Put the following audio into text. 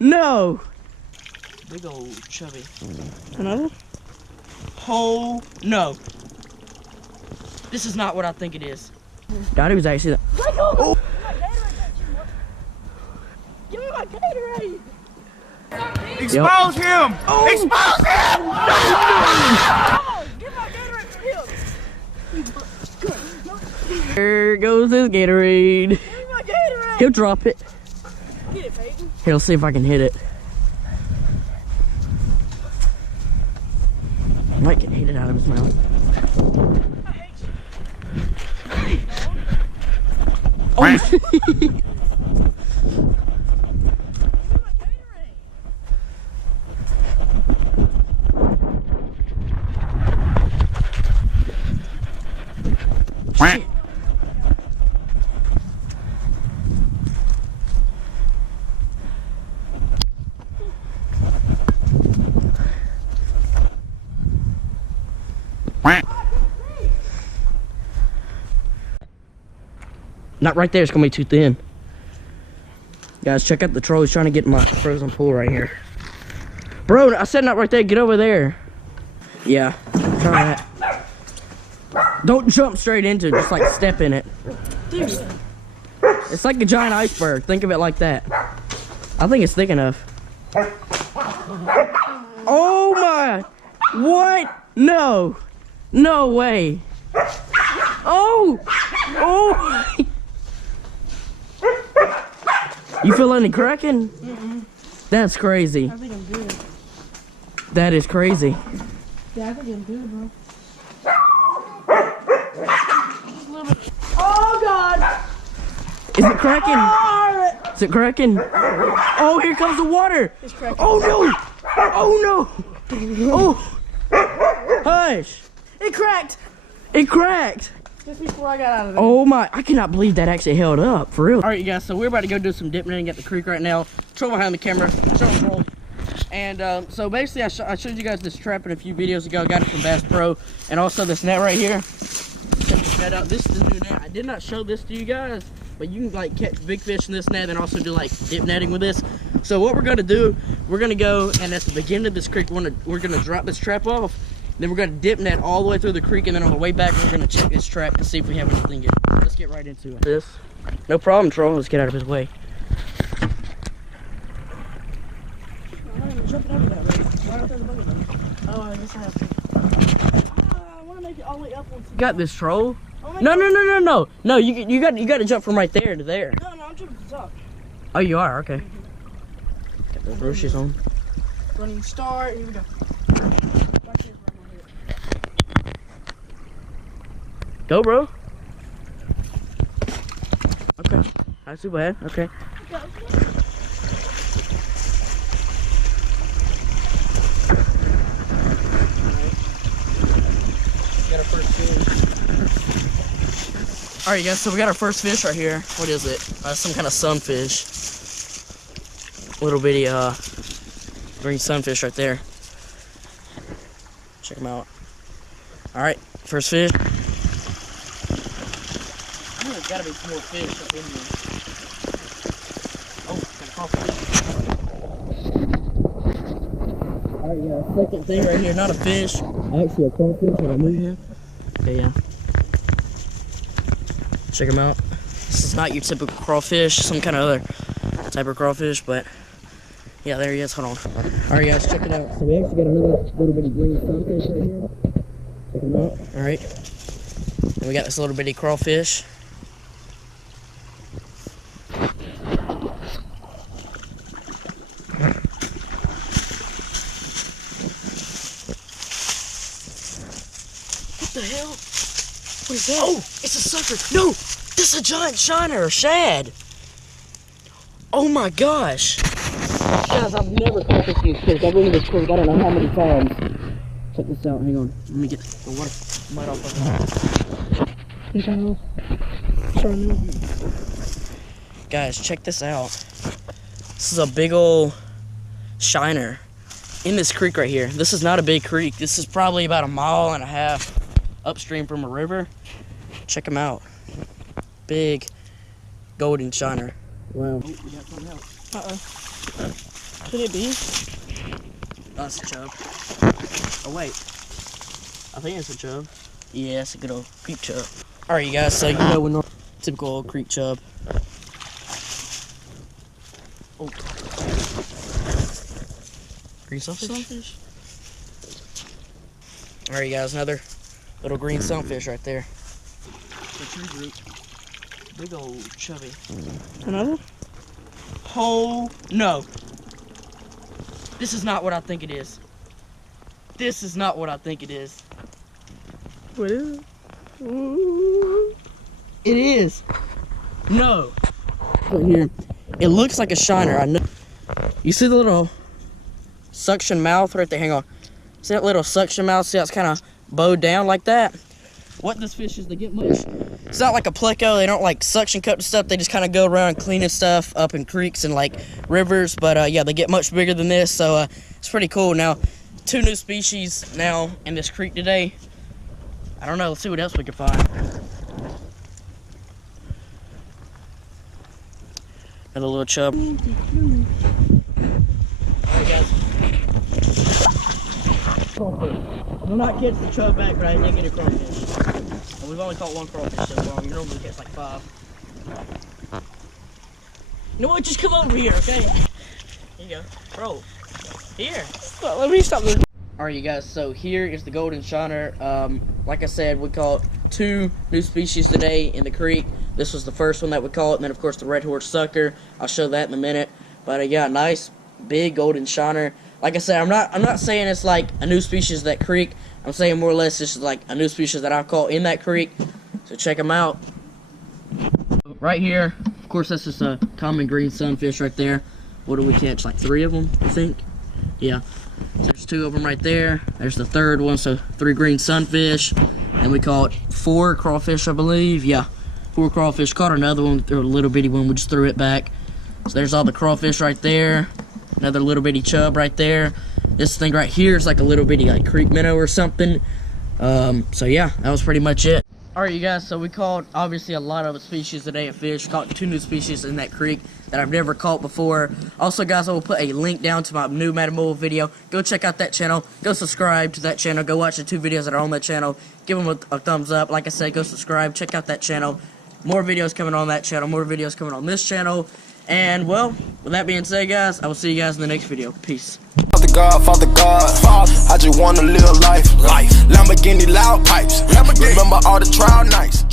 no! Big old chubby. Another? Oh no! This is not what I think it is. Dottie was actually that. Oh. Give me my Gatorade! Expose him! Oh. Expose him! Give my Gatorade for him! There goes his Gatorade. Give me my Gatorade! He'll drop it. Get it, Peyton. He'll see if I can hit it. Might get hit it out of his mouth. I hate you. Oh! Shit. Not right there, it's gonna be too thin. Guys, check out the troll. He's trying to get in my frozen pool right here. Bro, I said not right there, get over there. Yeah, try that. Don't jump straight into it, just like step in it. Dude. It's like a giant iceberg, think of it like that. I think it's thick enough. Oh my, what? No, no way. Oh, oh. You feel any cracking? That's crazy. I think I'm good. That is crazy. Yeah, I think I'm good, bro. Oh, God! Is it cracking? Is it cracking? Oh, here comes the water. It's cracking. Oh no! Oh no! Oh! Hush! It cracked! It cracked! Just before I got out of there. Oh my! I cannot believe that actually held up, for real. All right, you guys. So we're about to go do some dip netting at the creek right now. Troll behind the camera. Troll. And so basically, I showed you guys this trap in a few videos ago. I got it from Bass Pro, and also this net right here. Check this net out. This is the new net. I did not show this to you guys, but you can like catch big fish in this net, and also do like dip netting with this. So what we're gonna do, we're gonna go and at the beginning of this creek, we're gonna drop this trap off. Then we're gonna dip net all the way through the creek, and then on the way back, we're gonna check this trap to see if we have anything in it. Let's get right into it. This, no problem, troll. Let's get out of his way. I'm not even jumping over that, right? Right out there in the bucket, though. Oh, I guess I have to. I want to make it all the way up once. You got this, troll. Oh, No, you got to jump from right there to there. No, I'm jumping to the top. Oh, you are, okay. Got those brushes on. Running start. Here we go. Right here, right here. Go, bro. Okay. Not too bad. Okay. Got our first fish. All right, guys. So we got our first fish right here. What is it? Some kind of sunfish. Little bitty green sunfish right there. Check them out. All right, first fish. Ooh, there's gotta be some more fish up in here. Oh, got a crawfish. All right, yeah, second thing right here, not a fish. Actually a crawfish. When I move here. Okay, yeah. Check them out. This is not your typical crawfish, some kind of other type of crawfish, but yeah, there he is. Hold on. All right, guys, check it out. So we actually got another little bitty green sunfish right here. Check him out. All right. And we got this little bitty crawfish. What the hell? What is that? Oh, it's a sucker. No, this is a giant shiner or shad. Oh my gosh. Guys, I've never caught this in this creek. I've been in this creek I don't know how many times. Check this out. Hang on. Let me get the water mud off of it. Guys, check this out. This is a big old shiner in this creek right here. This is not a big creek. This is probably about 1.5 miles upstream from a river. Check them out. Big golden shiner. Wow. Oh, we got something else. Could it be? That's a chub. Oh wait, I think it's a chub. Yeah, it's a good old creek chub. All right, you guys. So you know we're typical old creek chub. Oh, green sunfish. All right, you guys. Another little green sunfish right there. The tree root. Big old chubby. Another? Oh no! This is not what I think it is. This is not what I think it is. What is it? Ooh. It is. No. Right here. It looks like a shiner. I know. You see the little suction mouth right there? Hang on. See that little suction mouth? See how it's kind of bowed down like that? What this fish is, they get much. It's not like a pleco. They don't like suction cup stuff. They just kind of go around cleaning stuff up in creeks and like rivers. But yeah, they get much bigger than this. So it's pretty cool. Now, 2 new species now in this creek today. I don't know. Let's see what else we can find. Another little chub. Alright, guys. We'll not catch the chub back, but I did get a crawfish. And we've only caught 1 crawfish so far. We normally catch like 5. You know what? Just come over here, okay? Here you go. Bro. Here. Let me stop this. Alright, you guys. So here is the golden shiner. Like I said, we caught 2 new species today in the creek. This was the first one that we caught, and then of course the red horse sucker. I'll show that in a minute. But yeah, nice big golden shiner. Like I said, I'm not saying it's like a new species of that creek. I'm saying more or less this is like a new species that I caught in that creek. So check them out. Right here, of course, that's just a common green sunfish right there. What do we catch? Like 3 of them, I think. Yeah. So there's 2 of them right there. There's the 3rd one, so 3 green sunfish. And we caught 4 crawfish, I believe. Yeah, 4 crawfish. Caught another one, a little bitty one. We just threw it back. So there's all the crawfish right there. Another little bitty chub right there. This thing right here is like a little bitty like creek minnow or something. So yeah, that was pretty much it. Alright, you guys, so we caught obviously a lot of species today of fish. Caught 2 new species in that creek that I've never caught before. Also, guys, I will put a link down to my new Madden Mobile video. Go check out that channel. Go subscribe to that channel. Go watch the 2 videos that are on that channel. Give them a thumbs up. Like I said, go subscribe. Check out that channel. More videos coming on that channel. More videos coming on this channel. And, well, with that being said, guys, I will see you guys in the next video. Peace. Father God, I just wanna live life. Lamborghini loud pipes. Remember all the trial nights.